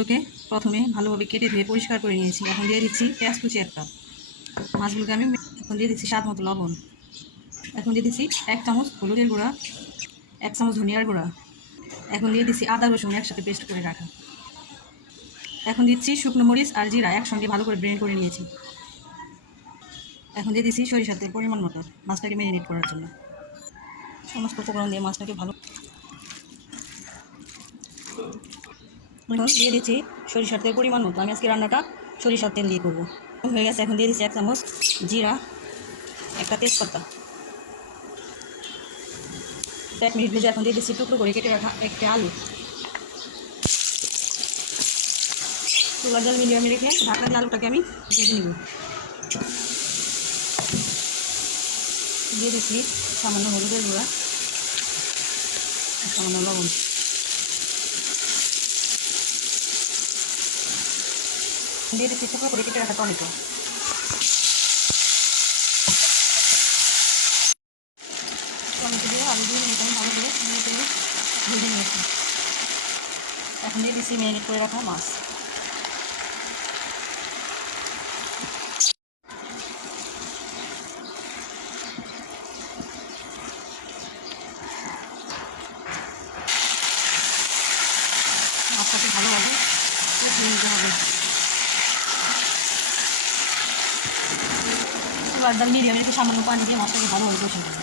মাছগুলোকে প্রথমে ভালোভাবে কেটে ধুয়ে পরিষ্কার করে নিয়েছি। এখন দিয়ে দিচ্ছি পেঁয়াজ কুচি একটা। মাছগুলোকে আমি এখন দিয়ে দিচ্ছি স্বাদ মতো লবণ। এখন দিয়ে দিচ্ছি 1 চামচ হলুদের গুঁড়া, 1 চামচ ধনিয়ার গুঁড়া। এখন দিয়ে দিচ্ছি আদা রসুন একসাথে পেস্ট করে রাখা। এখন দিচ্ছি শুকনো মরিচ আর জিরা একসঙ্গে ভালো করে ব্লেন্ড করে নিয়েছি। এখন দিয়ে দিচ্ছি সরিষার তেল পরিমাণ মতো মাছটাকে ম্যারিনেট করার জন্য। সমস্ত উপকরণ দিয়ে মাছটাকে ভালো দিয়ে দিচ্ছি সরিষার তেল পরিমাণ মতো। আমি আজকে রান্নাটা সরিষার তেল দিয়ে করবো। হয়ে গেছে। এখন দিয়ে দিচ্ছি 1 চামচ জিরা, একটা তেজপাতা। 1 মিনিট ভেজে এখন দিয়ে দিচ্ছি টুকরো করে কেটে রাখা একটা আলু। চুলার জল মিডিয়ামে রেখে ঢাকা দিয়ে আলুটাকে আমি ভেজে নিব। দিয়ে দিচ্ছি সামান্য হলুদের গুঁড়া, সামান্য লবণ। দিয়ে দিচ্ছি টুকরো করে কেটে রাখা টমেটো। টমেটো দিয়ে আলু দিয়ে মিনিট আমি ভালো করে ভেজে নিয়েছি। এখন দিয়ে দিচ্ছি ম্যারিনেট করে রাখা মাছ। মাছটাকে ভালোভাবে কষিয়ে নিতে হবে। চুলার জাল মিডিয়ামে রেখে সামান্য পানি দিয়ে মাছটাকে ভালোভাবে কষিয়ে দেবো।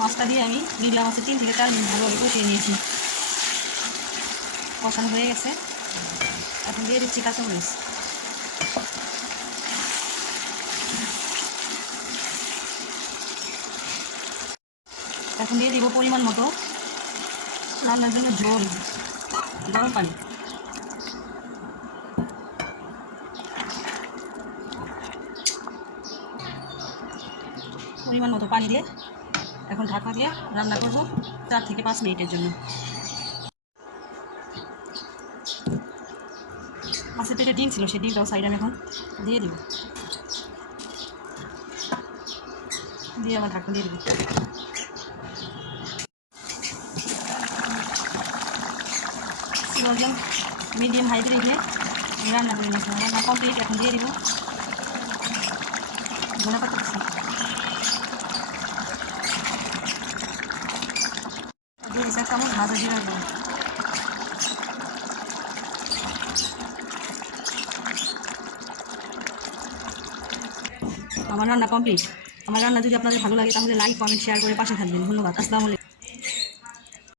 মাছটা দিয়ে আমি মিডিয়াম আছে 3 থেকে 4 মিনিট ভালোভাবে কষিয়ে নিয়েছি। কষানো হয়ে গেছে। এখন দিয়ে দিচ্ছি কাঁচামরিচ। এখন দিয়ে দিব পরিমাণ মতো রান্নার জন্য ঝোল, গরম পানি। পরিমাণ মতো পানি দিয়ে এখন ঢাকা দিয়ে রান্না করব 4 থেকে 5 মিনিটের জন্য। মাছের পেটে ডিম ছিল, সেই ডিমটাও সাইড আমি এখন দিয়ে দিব। দিয়ে আবার ঢাকা দিয়ে দিব। চুলার মিডিয়াম হাইতে রেখে আমি রান্না করে নিয়েছি। রান্না কমপ্লিট। এখন দিয়ে দিব ধনে পাতা কুচি। দিয়ে দিচ্ছি 1 চামচ ভাজা জিরার গুঁড়ো। আমার রান্না কমপ্লিট। আমার রান্না যদি আপনাদের ভালো লাগে তাহলে লাইক, কমেন্ট, শেয়ার করে পাশে থাকবেন। ধন্যবাদ। আসসালামু আলাইকুম।